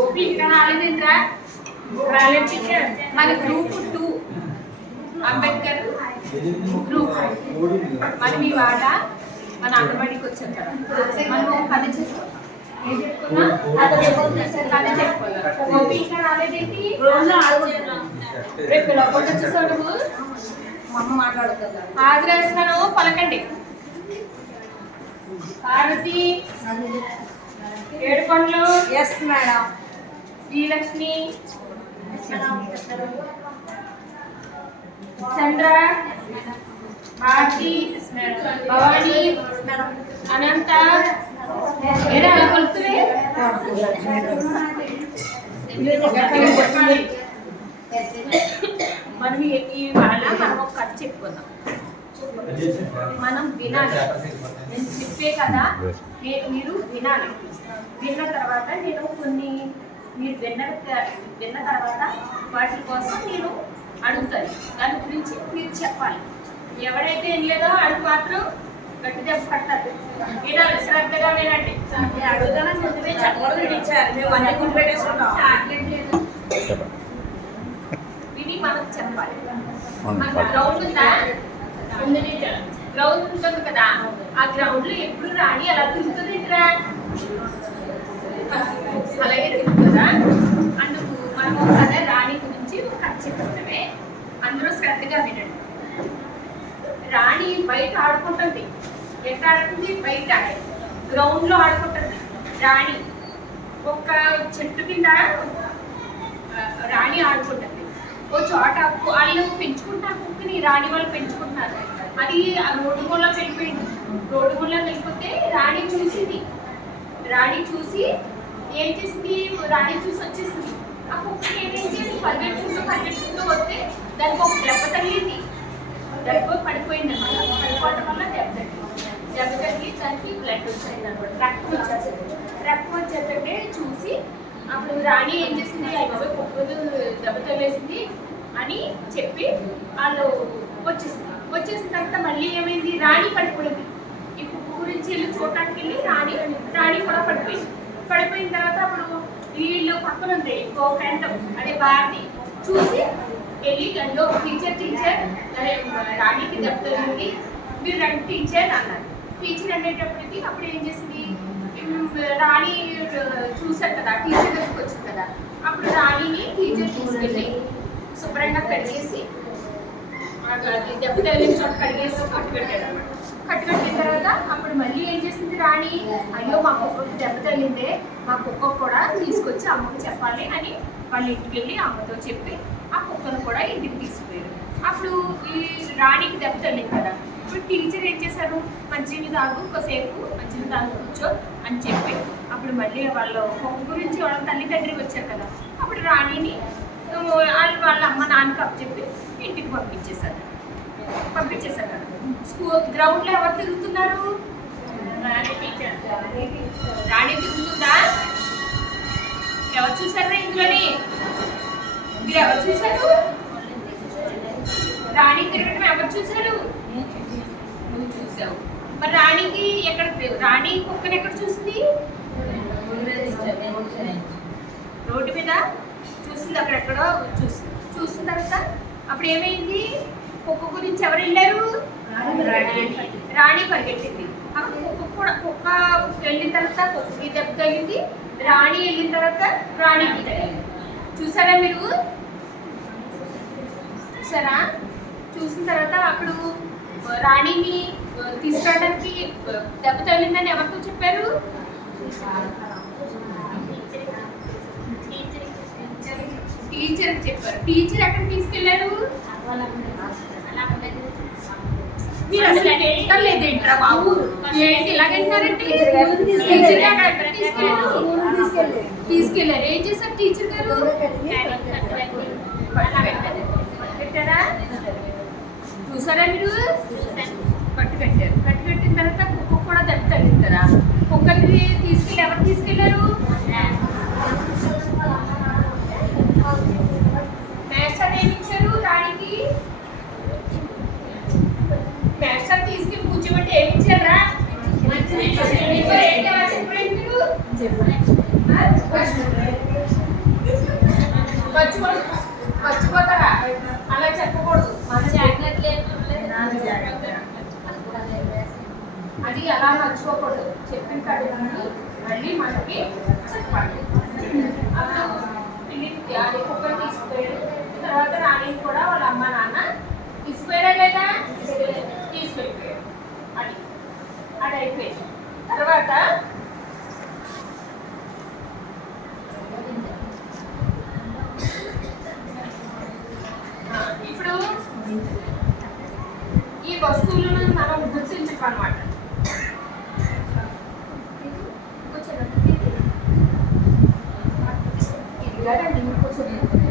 OP ఇంకా రాలేదేంట్రా? రాలేదు. మన గ్రూప్ 2 అంబేద్కర్ గ్రూప్ మరి మీ వాడ మన అంగన్వాడికి వచ్చాం కదా, మనం కథ చెప్పుకున్నాం. ఏం చెప్పుకున్నా? కథ చెప్పుకున్నాం. ఓపీ ఇంకా రాలేదేంటి? రేపు పిల్లలు వచ్చేసాడు. మా అమ్మ మాట్లాడుతుందా? ఆగ్రహిస్తాను పలకండి. పార్వతి, ఏడుకొండలు, ఎస్ మేడం. శ్రీలక్ష్మి, చంద్ర, భారతి, భవాని, అనంత. ఏడా కొలుతువే మనం ఇవాళ మనం ఒక కథ చెప్పుకుందాం. మనం వినాలి. నేను చెప్పే కదా మీరు వినాలి. విన్న తర్వాత నేను కొన్ని మీరు విన్న తర్వాత వాటి కోసం నేను అడుగుతాను. దాని గురించి మీరు చెప్పాలి. ఎవరైతే ఏం లేదో అది మాత్రం గట్టి దెబ్బ పట్టాలి. వినాలి, శ్రద్ధగా వినండి. అడుగుతాను ముందుమే చెప్పకూడదు టీచర్. మేము అన్ని గుర్తుపెట్టేసుకుంటాం. విని మనం చెప్పాలి. మనకు గ్రౌండ్ ఉందా? గ్రౌండ్ ఉంటుంది కదా, ఆ గ్రౌండ్ లో ఎప్పుడు రాణి అలా తిరుగుతుంది. అలాగే తిరుగుతుందా? అందుకు మనం కదా రాణి గురించి కథ చెప్తున్నామే. అందరూ శ్రద్ధగా వినండి. రాణి బయట ఆడుకుంటుంది. ఎక్కడ ఆడుతుంది? బయట గ్రౌండ్ లో ఆడుకుంటుంది. రాణి ఒక చెట్టు కింద రాణి ఆడుకుంటుంది. ఓ చోట వాళ్ళు పెంచుకుంటున్నారు కుక్కని. రాణి వాళ్ళు పెంచుకుంటున్నారు. అది ఆ రోడ్డు మూల వెళ్ళిపోయింది. రోడ్డు మూల వెళ్ళిపోతే రాణి చూసింది. రాణి చూసి ఏం చేసింది? రాణి చూసి వచ్చేసింది. ఆ కుక్కని ఏమైంది? పరిగెట్టుకుంటూ వస్తే దానికి ఒక దెబ్బ తగిలింది. దెబ్బ పడిపోయింది అనమాట. పడిపోవడం వల్ల దెబ్బ తగిలి దానికి బ్లడ్ వచ్చింది అనమాట. రక్తం వచ్చేటంటే చూసి అప్పుడు రాణి ఏం చేసింది? అయిపోయి కుక్కలు దెబ్బ తగిలేసింది అని చెప్పి వాళ్ళు వచ్చేసిన తర్వాత మళ్ళీ ఏమైంది? రాణి పడిపోయింది. ఈ కుక్క గురించి వెళ్ళి చూడటానికి వెళ్ళి రాణి కూడా పడిపోయిన తర్వాత అప్పుడు వీళ్ళు పక్కన ఉంది ఇంకో ఫ్రెండ్, అదే భారతి, చూసి వెళ్ళి దానిలో టీచర్ రాణికి దెబ్బ తగిలింది, మీరు రండి టీచర్ అన్నారు. టీచర్ అనేటప్పటికి అప్పుడు ఏం చేసింది? రాణి చూశారు కదా, టీచర్ దగ్గరికి వచ్చింది కదా, అప్పుడు రాణిని టీచర్ తీసుకెళ్ళి శుభ్రంగా కడిగేసి దెబ్బ తగిలిన చోట కడిగేసి కట్టుకట్టాడు అనమాట. కట్టుకట్టిన తర్వాత అప్పుడు మళ్ళీ ఏం చేసింది రాణి? అయ్యో మా కుక్కకి దెబ్బ తగిలిందే, మా కుక్కకు కూడా తీసుకొచ్చి అమ్మకు చెప్పాలి అని వాళ్ళ ఇంటికి వెళ్ళి అమ్మతో చెప్పి ఆ కుక్కను కూడా ఇంటికి తీసుకుపోయారు. అప్పుడు ఈ రాణికి దెబ్బ తగిలింది కదా, ఇప్పుడు టీచర్ ఏం చేశారు? మంచిని తాగు, కాసేపు మంచిని తాగు కూర్చో అని చెప్పి అప్పుడు మళ్ళీ వాళ్ళ కుక్క గురించి వాళ్ళ తల్లిదండ్రులు వచ్చారు కదా, అప్పుడు రాణిని వాళ్ళ అమ్మ నాన్నకి అప్పచెప్పి ఇంటికి పంపించేశారు కదా. స్కూల్ గ్రౌండ్ లో ఎవరు తిరుగుతున్నారు? రాణి తిరుగుతుందా? ఎవరు చూసారా ఇందులోని? మీరు ఎవరు చూసారు? రాణి తిరగడం ఎవరు చూసారు? నువ్వు చూసావు. మరి రాణికి ఎక్కడ? రాణి కుక్కను ఎక్కడ చూసింది? రోడ్డు మీద చూసింది. అక్కడెక్కడో చూసిన తర్వాత అప్పుడు ఏమైంది? కుక్క గురించి ఎవరు వెళ్ళారు? రాణి పరిగెట్టింది. అప్పుడు కుక్క వెళ్ళిన తర్వాత కుక్కకి దెబ్బ తగిలింది. రాణి వెళ్ళిన తర్వాత రాణికి తగిలింది. చూసారా మీరు? చూసారా? చూసిన తర్వాత అప్పుడు రాణిని తీసుకురావడానికి దెబ్బ తగిలిందని ఎవరితో చెప్పారు? టీచర్ చెప్పారు. టీచర్ ఎక్కడ తీసుకెళ్లారు? మీరు అసలు లేదేంట్రా బాబు? ఏంటి ఇలాగంటారంటే తీసుకెళ్లారు. ఏం చేశారు టీచర్ గారు? పెట్టారా? చూసారా మీరు? కట్టారు. కట్టిన తర్వాత కుక్క కూడా దెబ్బ తగిలింది కదా, కుక్కని తీసుకెళ్ళి ఎవరు తీసుకెళ్లారు? మేస్టర్ ఏమి ఇచ్చారు రాణికి? మేస్టర్ తీసుకెళ్ళి కూర్చోబెట్టి ఏమి ఇచ్చారా? మర్చిపోతారా అలా చెప్పకూడదు మన జాగ్రత్త అది అలా మర్చిపోకూడదు చెప్పిన కాడికి మళ్ళీ మనకి చెప్పాలి అప్పుడు అది కుక్కర్ తీసుకుపోయాడు తర్వాత రాణి కూడా వాళ్ళ అమ్మ నాన్న తీసుకుపోయాడా లేదా తీసుకెళ్ళిపోయాడు అది అది అయిపోయింది తర్వాత ఇప్పుడు ఈ వస్తువులను మనం గుర్తించాలన్నమాట ఇది కదా కొంచెం